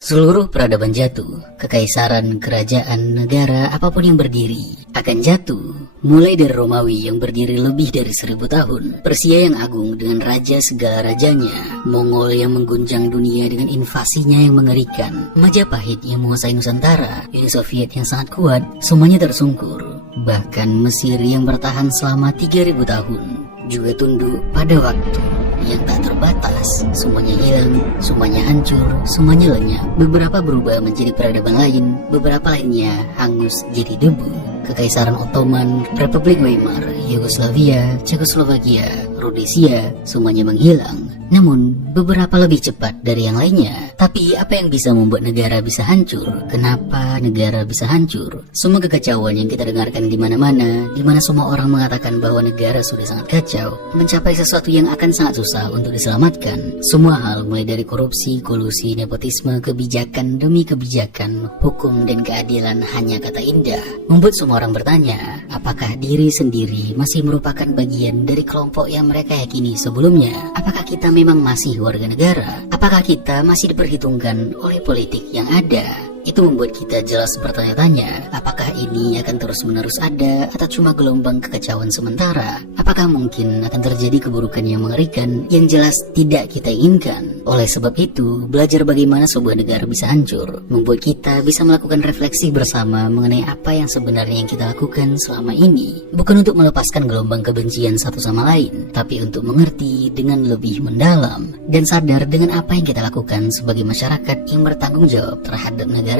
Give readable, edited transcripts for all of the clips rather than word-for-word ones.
Seluruh peradaban jatuh, kekaisaran, kerajaan, negara, apapun yang berdiri akan jatuh. Mulai dari Romawi yang berdiri lebih dari 1000 tahun, Persia yang agung dengan raja segala rajanya, Mongol yang mengguncang dunia dengan invasinya yang mengerikan, Majapahit yang menguasai Nusantara, Uni Soviet yang sangat kuat, semuanya tersungkur. Bahkan Mesir yang bertahan selama 3000 tahun juga tunduk pada waktu yang tak terbatas. Semuanya hilang, semuanya hancur, semuanya lenyap. Beberapa berubah menjadi peradaban lain, beberapa lainnya hangus jadi debu. Kekaisaran Ottoman, Republik Weimar, Yugoslavia, Cekoslovakia, Rhodesia, semuanya menghilang. Namun, beberapa lebih cepat dari yang lainnya. Tapi apa yang bisa membuat negara bisa hancur? Kenapa negara bisa hancur? Semua kekacauan yang kita dengarkan di mana-mana, di mana semua orang mengatakan bahwa negara sudah sangat kacau, mencapai sesuatu yang akan sangat susah untuk diselamatkan. Semua hal mulai dari korupsi, kolusi, nepotisme, kebijakan demi kebijakan, hukum dan keadilan hanya kata indah, membuat semua orang bertanya, apakah diri sendiri masih merupakan bagian dari kelompok yang mereka yakini sebelumnya? Apakah kita memang masih warga negara? Apakah kita masih diperhitungkan oleh politik yang ada? Itu membuat kita jelas bertanya-tanya, apakah ini akan terus-menerus ada atau cuma gelombang kekacauan sementara? Apakah mungkin akan terjadi keburukan yang mengerikan yang jelas tidak kita inginkan? Oleh sebab itu, belajar bagaimana sebuah negara bisa hancur membuat kita bisa melakukan refleksi bersama mengenai apa yang sebenarnya yang kita lakukan selama ini. Bukan untuk melepaskan gelombang kebencian satu sama lain, tapi untuk mengerti dengan lebih mendalam dan sadar dengan apa yang kita lakukan sebagai masyarakat yang bertanggung jawab terhadap negara,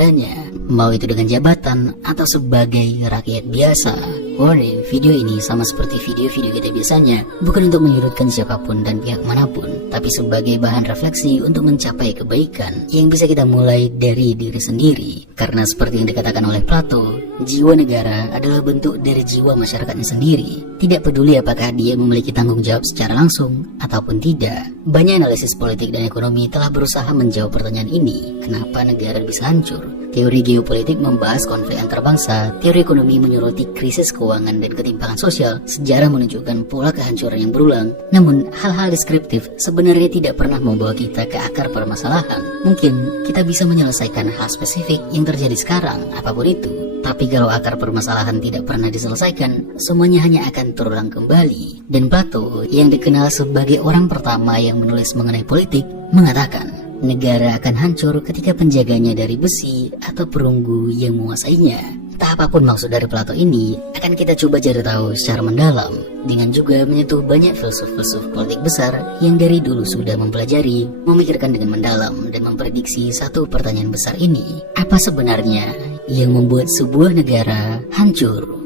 mau itu dengan jabatan atau sebagai rakyat biasa. Warning, video ini sama seperti video-video kita biasanya, bukan untuk menyudutkan siapapun dan pihak manapun, tapi sebagai bahan refleksi untuk mencapai kebaikan yang bisa kita mulai dari diri sendiri. Karena seperti yang dikatakan oleh Plato, jiwa negara adalah bentuk dari jiwa masyarakatnya sendiri. Tidak peduli apakah dia memiliki tanggung jawab secara langsung ataupun tidak. Banyak analisis politik dan ekonomi telah berusaha menjawab pertanyaan ini. Kenapa negara bisa hancur? Teori geopolitik membahas konflik antar bangsa, teori ekonomi menyoroti krisis keuangan dan ketimpangan sosial, sejarah menunjukkan pola kehancuran yang berulang. Namun, hal-hal deskriptif sebenarnya tidak pernah membawa kita ke akar permasalahan. Mungkin kita bisa menyelesaikan hal spesifik yang terjadi sekarang, apapun itu. Tapi kalau akar permasalahan tidak pernah diselesaikan, semuanya hanya akan terulang kembali. Dan Plato, yang dikenal sebagai orang pertama yang menulis mengenai politik, mengatakan, negara akan hancur ketika penjaganya dari besi atau perunggu yang menguasainya. Entah apapun maksud dari Plato ini, akan kita coba cari tahu secara mendalam, dengan juga menyentuh banyak filsuf-filsuf politik besar yang dari dulu sudah mempelajari, memikirkan dengan mendalam, dan memprediksi satu pertanyaan besar ini. Apa sebenarnya yang membuat sebuah negara hancur?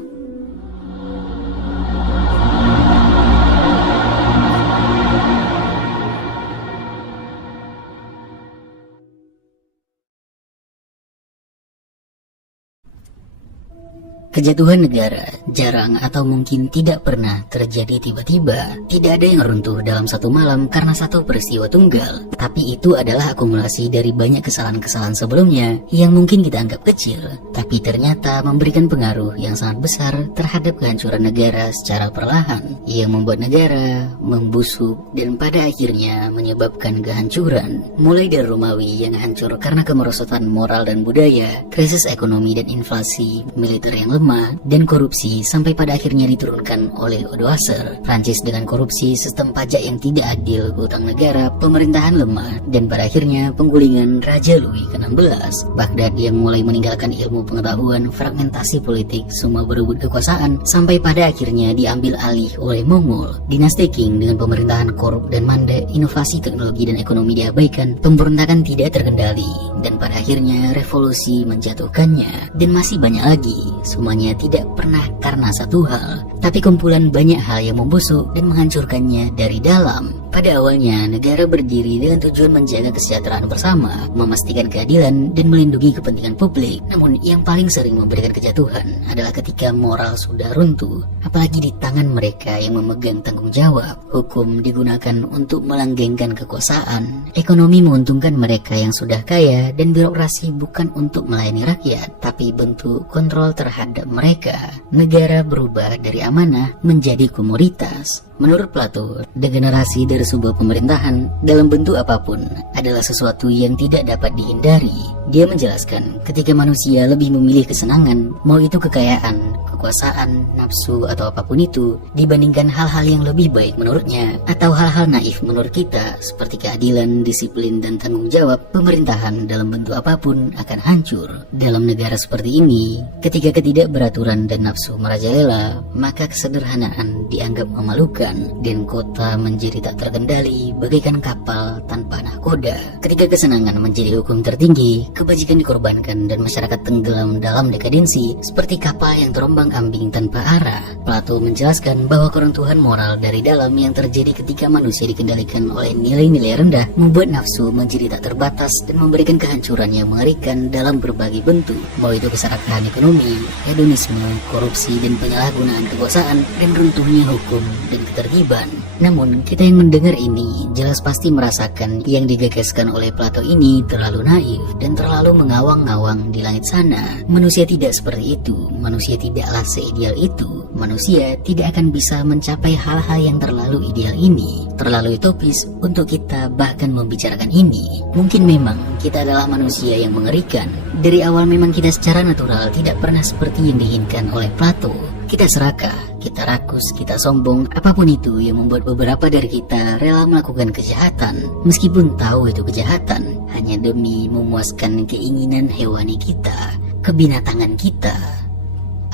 Kejatuhan negara jarang atau mungkin tidak pernah terjadi tiba-tiba. Tidak ada yang runtuh dalam satu malam karena satu peristiwa tunggal. Tapi itu adalah akumulasi dari banyak kesalahan-kesalahan sebelumnya yang mungkin kita anggap kecil, tapi ternyata memberikan pengaruh yang sangat besar terhadap kehancuran negara secara perlahan, yang membuat negara membusuk dan pada akhirnya menyebabkan kehancuran. Mulai dari Romawi yang hancur karena kemerosotan moral dan budaya, krisis ekonomi dan inflasi, militer yang lemah, dan korupsi sampai pada akhirnya diturunkan oleh Odoacer. Prancis dengan korupsi, sistem pajak yang tidak adil, hutang negara, pemerintahan lemah, dan pada akhirnya penggulingan Raja Louis ke-16. Baghdad yang mulai meninggalkan ilmu pengetahuan, fragmentasi politik, semua berebut kekuasaan, sampai pada akhirnya diambil alih oleh Mongol. Dinasti Qing dengan pemerintahan korup dan mandek, inovasi teknologi dan ekonomi diabaikan, pemberontakan tidak terkendali, dan pada akhirnya revolusi menjatuhkannya. Dan masih banyak lagi. Semuanya tidak pernah karena satu hal, tapi kumpulan banyak hal yang membusuk dan menghancurkannya dari dalam. Pada awalnya, negara berdiri dengan tujuan menjaga kesejahteraan bersama, memastikan keadilan, dan melindungi kepentingan publik. Namun, yang paling sering memberikan kejatuhan adalah ketika moral sudah runtuh, apalagi di tangan mereka yang memegang tanggung jawab. Hukum digunakan untuk melanggengkan kekuasaan, ekonomi menguntungkan mereka yang sudah kaya, dan birokrasi bukan untuk melayani rakyat, tapi bentuk kontrol terhadap mereka. Negara berubah dari amanah menjadi komoditas. Menurut Plato, degenerasi dari ke sebuah pemerintahan dalam bentuk apapun adalah sesuatu yang tidak dapat dihindari. Dia menjelaskan ketika manusia lebih memilih kesenangan, mau itu kekayaan, kekuasaan, nafsu, atau apapun itu, dibandingkan hal-hal yang lebih baik menurutnya, atau hal-hal naif menurut kita, seperti keadilan, disiplin, dan tanggung jawab, pemerintahan dalam bentuk apapun akan hancur. Dalam negara seperti ini, ketika ketidakberaturan dan nafsu merajalela, maka kesederhanaan dianggap memalukan, dan kota menjadi tak terkendali bagaikan kapal tanpa nahkoda. Ketika kesenangan menjadi hukum tertinggi, kebajikan dikorbankan dan masyarakat tenggelam dalam dekadensi seperti kapal yang terombang-ambing tanpa arah. Plato menjelaskan bahwa keruntuhan moral dari dalam yang terjadi ketika manusia dikendalikan oleh nilai-nilai rendah membuat nafsu menjadi tak terbatas dan memberikan kehancuran yang mengerikan dalam berbagai bentuk, mau itu keserakahan ekonomi, hedonisme, korupsi, dan penyalahgunaan kekuasaan, dan runtuhnya hukum dan ketertiban. Namun, kita yang mendengar ini jelas pasti merasakan yang digagaskan oleh Plato ini terlalu naif dan terlalu mengawang-awang di langit sana. Manusia tidak seperti itu. Manusia tidaklah seideal itu. Manusia tidak akan bisa mencapai hal-hal yang terlalu ideal ini. Terlalu utopis untuk kita bahkan membicarakan ini. Mungkin memang kita adalah manusia yang mengerikan. Dari awal memang kita secara natural tidak pernah seperti yang diinginkan oleh Plato. Kita serakah, kita rakus, kita sombong, apapun itu yang membuat beberapa dari kita rela melakukan kejahatan, meskipun tahu itu kejahatan, hanya demi memuaskan keinginan hewani kita, kebinatangan kita.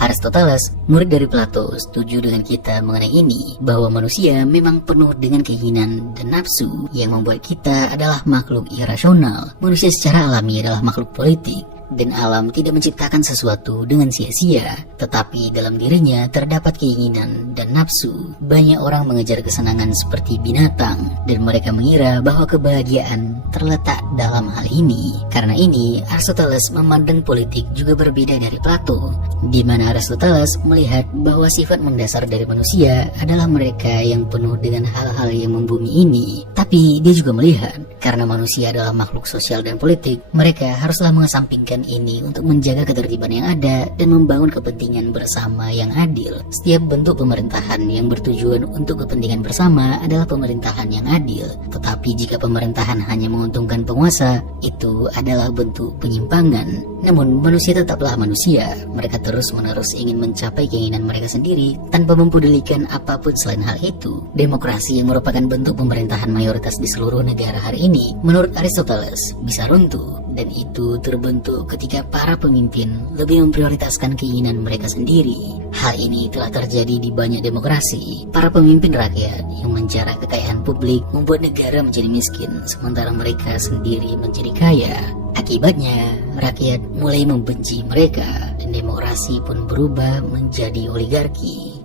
Aristoteles, murid dari Plato, setuju dengan kita mengenai ini, bahwa manusia memang penuh dengan keinginan dan nafsu yang membuat kita adalah makhluk irasional. Manusia secara alami adalah makhluk politik, dan alam tidak menciptakan sesuatu dengan sia-sia, tetapi dalam dirinya terdapat keinginan dan nafsu. Banyak orang mengejar kesenangan seperti binatang, dan mereka mengira bahwa kebahagiaan terletak dalam hal ini. Karena ini, Aristoteles memandang politik juga berbeda dari Plato, di mana Aristoteles melihat bahwa sifat mendasar dari manusia adalah mereka yang penuh dengan hal-hal yang membumi ini. Tapi dia juga melihat, karena manusia adalah makhluk sosial dan politik, mereka haruslah mengesampingkan ini untuk menjaga ketertiban yang ada dan membangun kepentingan bersama yang adil. Setiap bentuk pemerintahan yang bertujuan untuk kepentingan bersama adalah pemerintahan yang adil. Tetapi jika pemerintahan hanya menguntungkan penguasa, itu adalah bentuk penyimpangan. Namun manusia tetaplah manusia. Mereka terus-menerus ingin mencapai keinginan mereka sendiri tanpa mempedulikan apapun selain hal itu. Demokrasi yang merupakan bentuk pemerintahan mayoritas di seluruh negara hari ini, menurut Aristoteles, bisa runtuh. Dan itu terbentuk ketika para pemimpin lebih memprioritaskan keinginan mereka sendiri. Hal ini telah terjadi di banyak demokrasi. Para pemimpin rakyat yang menjarah kekayaan publik membuat negara menjadi miskin, sementara mereka sendiri menjadi kaya. Akibatnya, rakyat mulai membenci mereka, dan demokrasi pun berubah menjadi oligarki.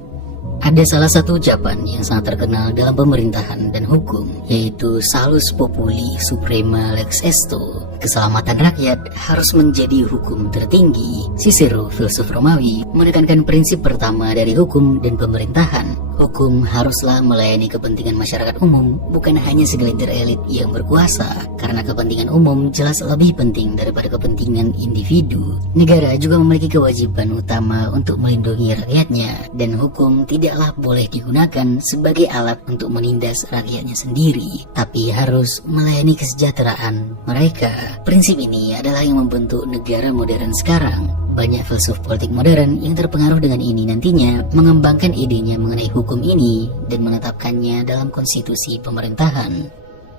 Ada salah satu ucapan yang sangat terkenal dalam pemerintahan dan hukum, yaitu Salus Populi Suprema Lex Esto. Keselamatan rakyat harus menjadi hukum tertinggi. Cicero, filsuf Romawi, menekankan prinsip pertama dari hukum dan pemerintahan. Hukum haruslah melayani kepentingan masyarakat umum, bukan hanya segelintir elit yang berkuasa, karena kepentingan umum jelas lebih penting daripada kepentingan individu. Negara juga memiliki kewajiban utama untuk melindungi rakyatnya, dan hukum tidaklah boleh digunakan sebagai alat untuk menindas rakyatnya sendiri, tapi harus melayani kesejahteraan mereka. Prinsip ini adalah yang membentuk negara modern sekarang. Banyak filsuf politik modern yang terpengaruh dengan ini nantinya mengembangkan idenya mengenai hukum ini dan menetapkannya dalam konstitusi pemerintahan.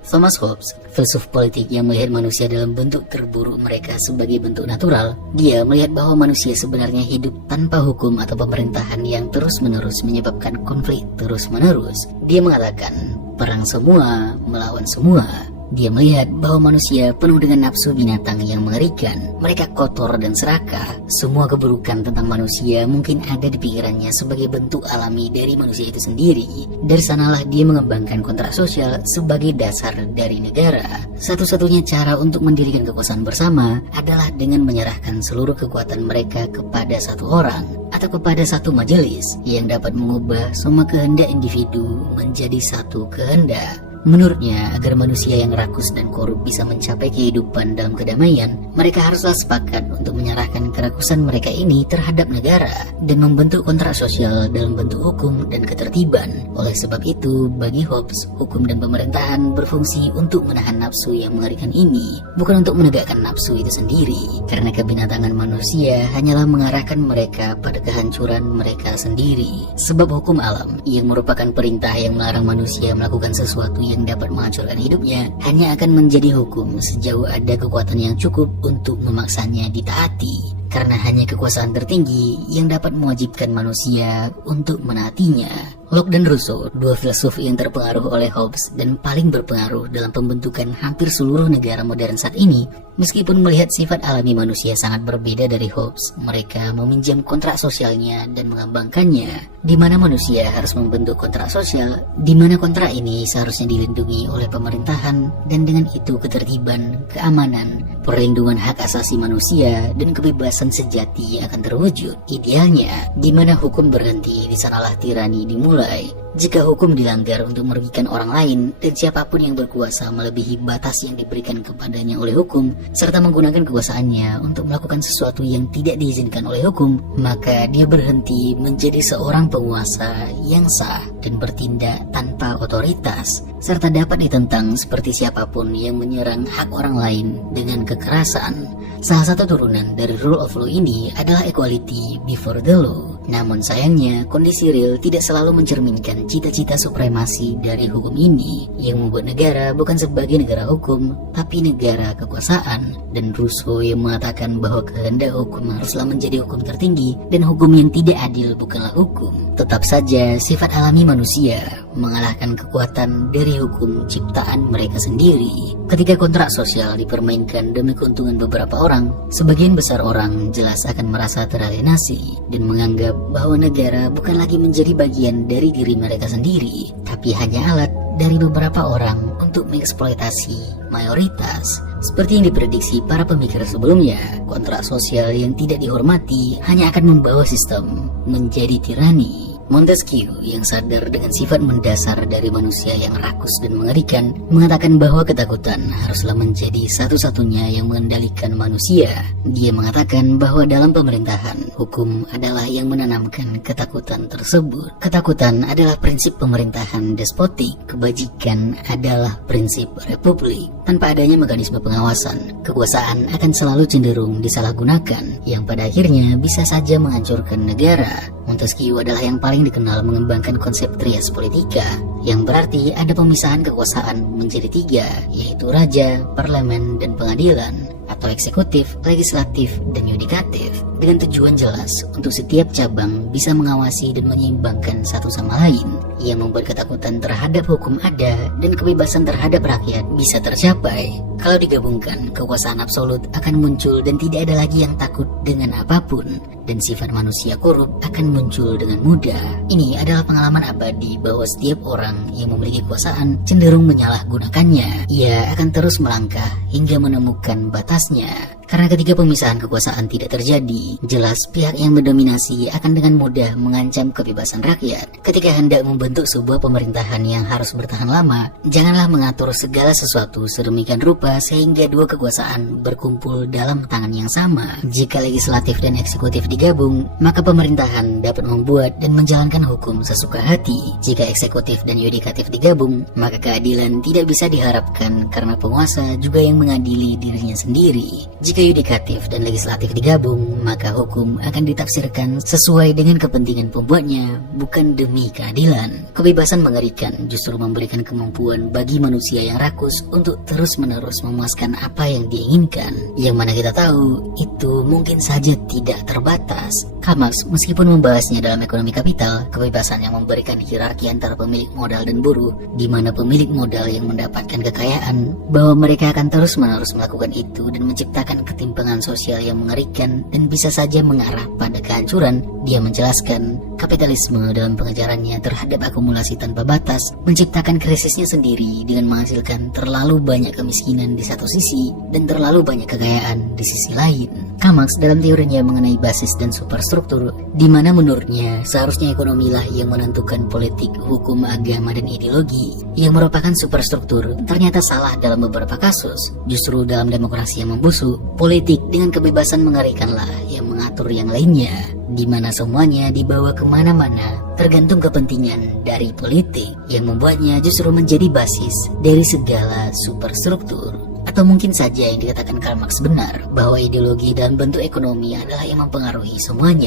Thomas Hobbes, filsuf politik yang melihat manusia dalam bentuk terburuk mereka sebagai bentuk natural, dia melihat bahwa manusia sebenarnya hidup tanpa hukum atau pemerintahan yang terus-menerus menyebabkan konflik terus-menerus. Dia mengatakan, perang semua melawan semua. Dia melihat bahwa manusia penuh dengan nafsu binatang yang mengerikan. Mereka kotor dan serakah. Semua keburukan tentang manusia mungkin ada di pikirannya sebagai bentuk alami dari manusia itu sendiri. Dari sanalah dia mengembangkan kontrak sosial sebagai dasar dari negara. Satu-satunya cara untuk mendirikan kekuasaan bersama adalah dengan menyerahkan seluruh kekuatan mereka kepada satu orang atau kepada satu majelis yang dapat mengubah semua kehendak individu menjadi satu kehendak. Menurutnya, agar manusia yang rakus dan korup bisa mencapai kehidupan dalam kedamaian, mereka haruslah sepakat untuk menyerahkan kerakusan mereka ini terhadap negara dan membentuk kontrak sosial dalam bentuk hukum dan ketertiban. Oleh sebab itu, bagi Hobbes, hukum dan pemerintahan berfungsi untuk menahan nafsu yang mengerikan ini, bukan untuk menegakkan nafsu itu sendiri, karena kebinatangan manusia hanyalah mengarahkan mereka pada kehancuran mereka sendiri. Sebab hukum alam yang merupakan perintah yang melarang manusia melakukan sesuatu yang dapat menghancurkan hidupnya hanya akan menjadi hukum sejauh ada kekuatan yang cukup untuk memaksanya ditaati, karena hanya kekuasaan tertinggi yang dapat mewajibkan manusia untuk menaatinya. Locke dan Rousseau, dua filsuf yang terpengaruh oleh Hobbes dan paling berpengaruh dalam pembentukan hampir seluruh negara modern saat ini, meskipun melihat sifat alami manusia sangat berbeda dari Hobbes, mereka meminjam kontrak sosialnya dan mengembangkannya, di mana manusia harus membentuk kontrak sosial, di mana kontrak ini seharusnya dilindungi oleh pemerintahan, dan dengan itu ketertiban, keamanan, perlindungan hak asasi manusia, dan kebebasan sejati akan terwujud. Idealnya, di mana hukum berhenti, di sanalah tirani dimulai. Jika hukum dilanggar untuk merugikan orang lain dan siapapun yang berkuasa melebihi batas yang diberikan kepadanya oleh hukum, serta menggunakan kekuasaannya untuk melakukan sesuatu yang tidak diizinkan oleh hukum, maka dia berhenti menjadi seorang penguasa yang sah dan bertindak tanpa otoritas, serta dapat ditentang seperti siapapun yang menyerang hak orang lain dengan kekerasan. Salah satu turunan dari rule of law ini adalah equality before the law. Namun sayangnya, kondisi real tidak selalu mencerminkan cita-cita supremasi dari hukum ini, yang membuat negara bukan sebagai negara hukum, tapi negara kekuasaan. Dan Rousseau yang mengatakan bahwa kehendak hukum haruslah menjadi hukum tertinggi, dan hukum yang tidak adil bukanlah hukum. Tetap saja, sifat alami manusia mengalahkan kekuatan dari hukum ciptaan mereka sendiri. Ketika kontrak sosial dipermainkan demi keuntungan beberapa orang, sebagian besar orang jelas akan merasa teralienasi dan menganggap bahwa negara bukan lagi menjadi bagian dari diri mereka sendiri, tapi hanya alat dari beberapa orang untuk mengeksploitasi mayoritas. Seperti yang diprediksi para pemikir sebelumnya, kontrak sosial yang tidak dihormati hanya akan membawa sistem menjadi tirani. Montesquieu yang sadar dengan sifat mendasar dari manusia yang rakus dan mengerikan, mengatakan bahwa ketakutan haruslah menjadi satu-satunya yang mengendalikan manusia. Dia mengatakan bahwa dalam pemerintahan, hukum adalah yang menanamkan ketakutan tersebut. Ketakutan adalah prinsip pemerintahan despotik, kebajikan adalah prinsip republik. Tanpa adanya mekanisme pengawasan, kekuasaan akan selalu cenderung disalahgunakan, yang pada akhirnya bisa saja menghancurkan negara. Montesquieu adalah yang paling dikenal mengembangkan konsep trias politika, yang berarti ada pemisahan kekuasaan menjadi tiga, yaitu raja, parlemen, dan pengadilan, atau eksekutif, legislatif, dan yudikatif, dengan tujuan jelas untuk setiap cabang bisa mengawasi dan menyeimbangkan satu sama lain, yang membuat ketakutan terhadap hukum ada dan kebebasan terhadap rakyat bisa tercapai. Kalau digabungkan, kekuasaan absolut akan muncul dan tidak ada lagi yang takut dengan apapun, dan sifat manusia korup akan muncul dengan mudah. Ini adalah pengalaman abadi bahwa setiap orang yang memiliki kekuasaan cenderung menyalahgunakannya. Ia akan terus melangkah hingga menemukan batasnya. Karena ketika pemisahan kekuasaan tidak terjadi, jelas pihak yang mendominasi akan dengan mudah mengancam kebebasan rakyat. Ketika hendak membentuk sebuah pemerintahan yang harus bertahan lama, janganlah mengatur segala sesuatu sedemikian rupa sehingga dua kekuasaan berkumpul dalam tangan yang sama. Jika legislatif dan eksekutif digabung, maka pemerintahan dapat membuat dan menjalankan hukum sesuka hati. Jika eksekutif dan yudikatif digabung, maka keadilan tidak bisa diharapkan karena penguasa juga yang mengadili dirinya sendiri. Jika yudikatif dan legislatif digabung, maka hukum akan ditafsirkan sesuai dengan kepentingan pembuatnya, bukan demi keadilan. Kebebasan mengerikan justru memberikan kemampuan bagi manusia yang rakus untuk terus-menerus memuaskan apa yang diinginkan, yang mana kita tahu itu mungkin saja tidak terbatas. Karl Marx meskipun membahasnya dalam ekonomi kapital, kebebasan yang memberikan hierarki antara pemilik modal dan buruh, di mana pemilik modal yang mendapatkan kekayaan, bahwa mereka akan terus-menerus melakukan itu dan menciptakan ketimpangan sosial yang mengerikan dan bisa saja mengarah pada kehancuran. Dia menjelaskan, kapitalisme dalam pengejarannya terhadap akumulasi tanpa batas menciptakan krisisnya sendiri dengan menghasilkan terlalu banyak kemiskinan di satu sisi dan terlalu banyak kekayaan di sisi lain. Karl Marx dalam teorinya mengenai basis dan superstruktur superstruktur, di mana menurutnya seharusnya ekonomilah yang menentukan politik, hukum, agama, dan ideologi yang merupakan superstruktur, ternyata salah dalam beberapa kasus. Justru dalam demokrasi yang membusuk, politik dengan kebebasan mengerikanlah yang mengatur yang lainnya, di mana semuanya dibawa kemana-mana tergantung kepentingan dari politik yang membuatnya justru menjadi basis dari segala superstruktur. Atau mungkin saja yang dikatakan Karl Marx benar, bahwa ideologi dan bentuk ekonomi adalah yang mempengaruhi semuanya.